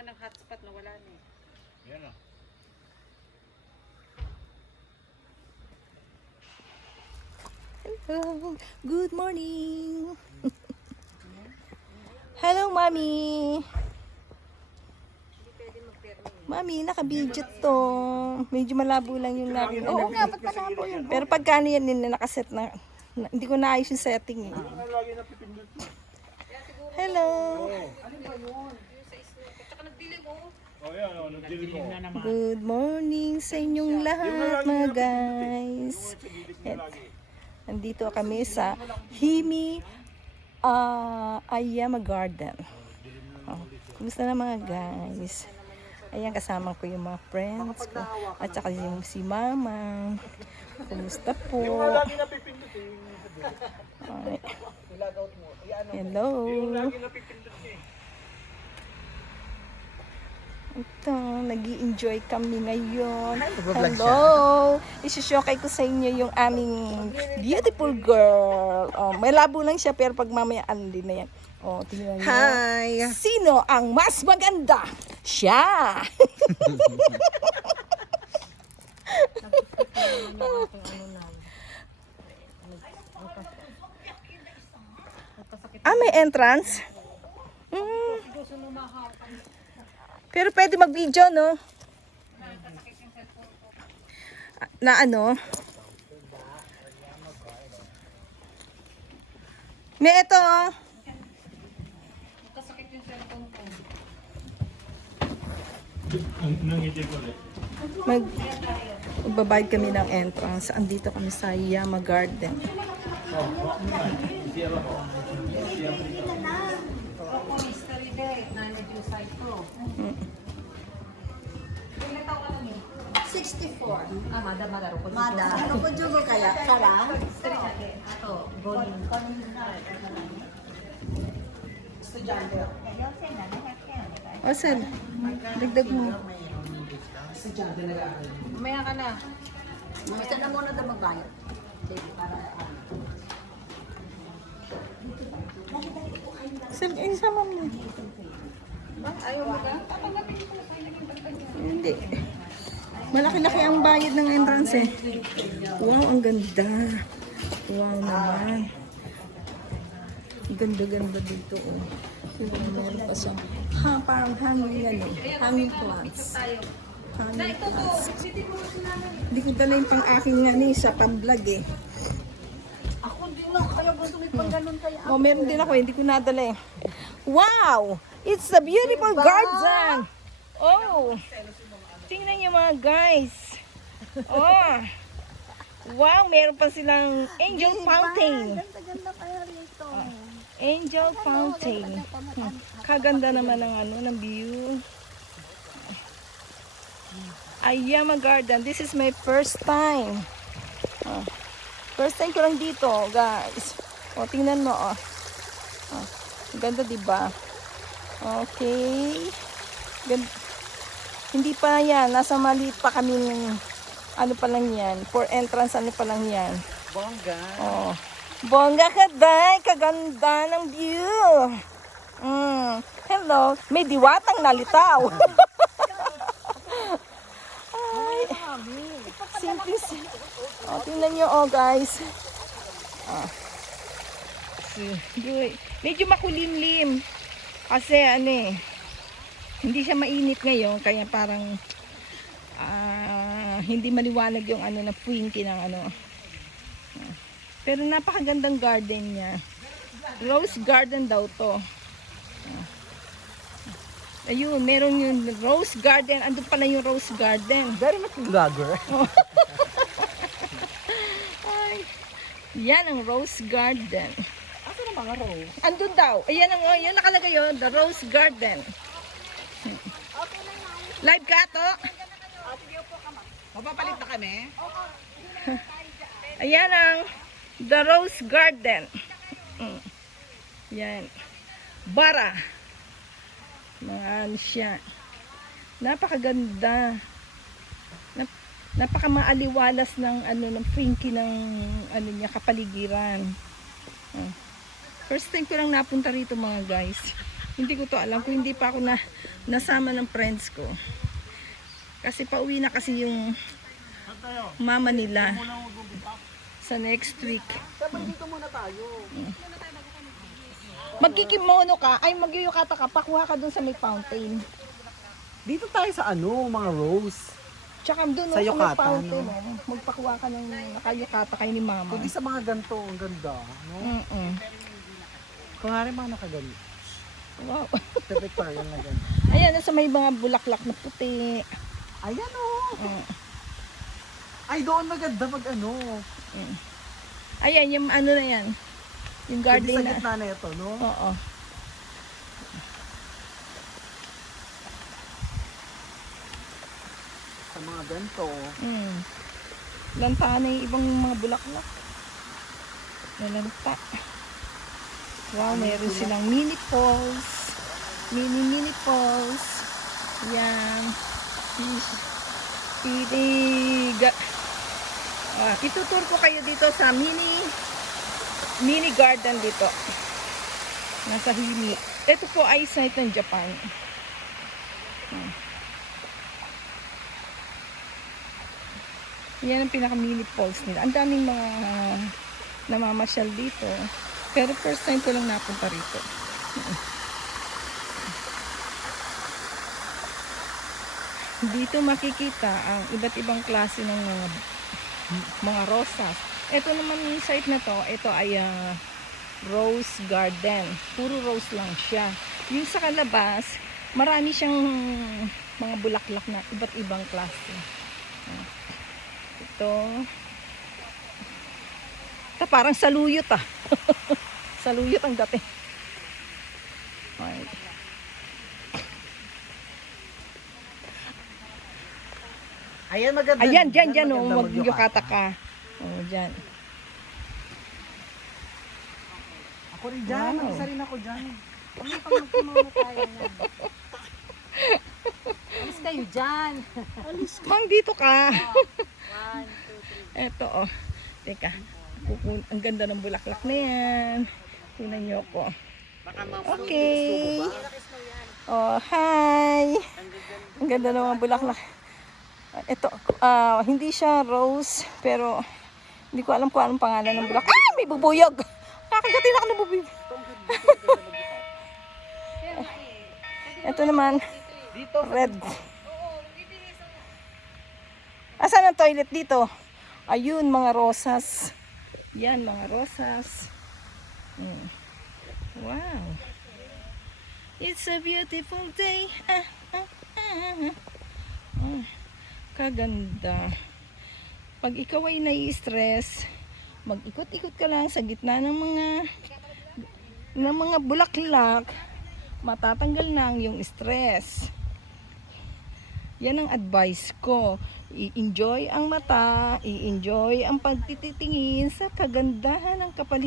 nga ng hotspot na wala na eh. Yan o. Hello, good morning. Hello, Mami. Mami, naka-video to. Medyo malabo lang yung namin. Oo nga, ba't malabo yun? Pero pagkano yan nila nakaset na, hindi ko naayos yung setting eh. Lagi na pipindot. Hello. Ano ba yun? Yung sa isla. Tsaka nagdilim oh. Oh, yan o. Nagdilim mo. Good morning sa inyong lahat, mga guys. Nandito kami sa Himi Ayama Garden. Oh, kumusta na mga guys? Ayan, kasama ko yung mga friends ko. At saka yung si Mama. Kumusta po? Lagi na pipindot eh. Ay. Hello. Lagi na pipindot eh. Ito, nag-i-enjoy kami ngayon. Hello! Isi-showcase ko sa inyo yung aming beautiful girl. Oh, may labo lang siya pero pag mamaya din na yan. Oh, tingnan niyo. Hi! Sino ang mas maganda? Siya! May entrance? Pero pwede mag-video, no? Na ano? May ito, oh. Kasakit yung cellphone ko. Nangiti ko ulit. Magbabayad kami ng entrance. Andito kami sa Yama Garden. Ako, mystery day. Nanay yung site ko. Ilan taon ka lang eh? 64. Ah, mada ro ko. Mada, ano ko dyan mo kaya? Sara? Mystery day. Ato, golden. Estudyante. O, sir. Dagdag mo. Umaya ka na. Isa na muna na magbayad. Sir, isama mo. Ayaw mo ka? Hindi. Malaki-laki ang bayad ng entrance eh. Wow, ang ganda. Wow naman. Ang ganda-ganda dito oh. Meron pa siya. Parang hanging ano. Hanging plants. Hanging plants. Hindi ko dala yung pang-aking nga ni sa pang-vlog eh. Ako din lang, kaya gusto may pang ganun kaya. Oh, meron din ako, hindi ko nadala eh. Wow! It's a beautiful garden! Oh! Tingnan niyo mga guys. Oh! Wow, meron pa silang angel fountain. Ganda-ganda kaya nito. Angel fountain. Kaganda naman ng ano, ng view. Ayama Garden. This is my first time. Oh. First time ko lang dito, guys. O, tingnan mo, oh. Oh. Ganda, diba? Okay. Ganda. Hindi pa yan. Nasa maliit pa kami ng, ano pa lang yan. For entrance, ano pa lang yan. Bongga. Oh. Bongga ka, day. Kaganda ng view. Hello. May diwatang nalitaw. Ay. Simple. Oh, tingnan nyo, oh, guys. Oh. Medyo makulimlim. Kasi, ano eh, hindi siya mainit ngayon, kaya parang hindi maliwanag yung ano na puwingki ng ano. Pero napakagandang garden niya. Rose garden daw to. Ayun, meron yung rose garden. Andun pala yung rose garden. Very much vlogger. Ay, yan ang rose garden. Asa na mga rose? Andun daw. Ayan ang, oh, yun nakalagay yun, the rose garden. Live ka to? Mapapalit na kami? Ayan ang the rose garden. Yan. Bara. Mga ano siya. Napakaganda. Napakamaaliwalas ng ano ng pinky ng ano niya kapaligiran. First time ko lang napunta rito mga guys. Hindi ko to alam kung hindi pa ako nasama ng friends ko. Kasi pauwi na kasi yung mama nila sa next week. Sabay dito muna tayo. Magkikimono ka, ay magyuyukata ka, pakuha ka dun sa may fountain. Dito tayo sa ano, mga rose. Tsaka dun Sa sa may yukata, fountain, no? magpakuha ka ng nakayukata kayo ni mama. Kundi sa mga ganito, ang ganda. No? Kung nga rin mga nakaganito. Wow. Pictorial na ganito. Ayan, sa may mga bulaklak na puti. Ayan o. Ay, doon maganda pag ano. Ayan, yung ano na yan. Yung Kundi garden sa na. gitna na ito, no? Oo. Sa mga ganito. Lanta na yung ibang mga bulaklak. Nalanta. Wow, meron silang mini falls. Mini falls. Yan. Itutur ko kayo dito sa mini garden dito. Nasa Himi. Ito po ay site ng Japan. Yan ang pinaka mini falls nila. Ang daming mga namamasyal dito. Pero first time ko lang napunta rito. Dito makikita ang iba't ibang klase ng mga rosas. Ito naman yung site na to, ito ay rose garden. Puro rose lang siya. Yung sa kalabas, marami siyang mga bulaklak na iba't ibang klase. Ito. Parang saluyot ah. Saluyot ang dating. Okay. Ayan, maganda. Ayan, dyan, oh, maganda mag-yukata ka. Oh, dyan. Ako rin dyan, Wow. isa rin ako dyan. Hindi pa magkimono tayo na. Alis kayo dyan. Mang, dito ka. 1, 2, 3. Eto, oh. Teka. Ang ganda ng bulaklak na yan. Tingnan nyo ko. Okay. Oh, hi. Ang ganda ng mga bulaklak. Ito, hindi siya rose, pero hindi ko alam kung anong pangalan ng bulaklak. Ah, may bubuyog. Nakagatin ako ng bubuyog. Ito naman, red. Asan ang toilet dito? Ayun, mga rosas. Yan, mga rosas. Wow. It's a beautiful day. Kaganda. Pag ikaw ay nai-stress, mag-ikot-ikot ka lang sa gitna ng mga bulaklak, matatanggal na ang iyong stress. Yan ang advice ko. I-enjoy ang mata, i-enjoy ang pagtititingin sa kagandahan ng kapaligiran.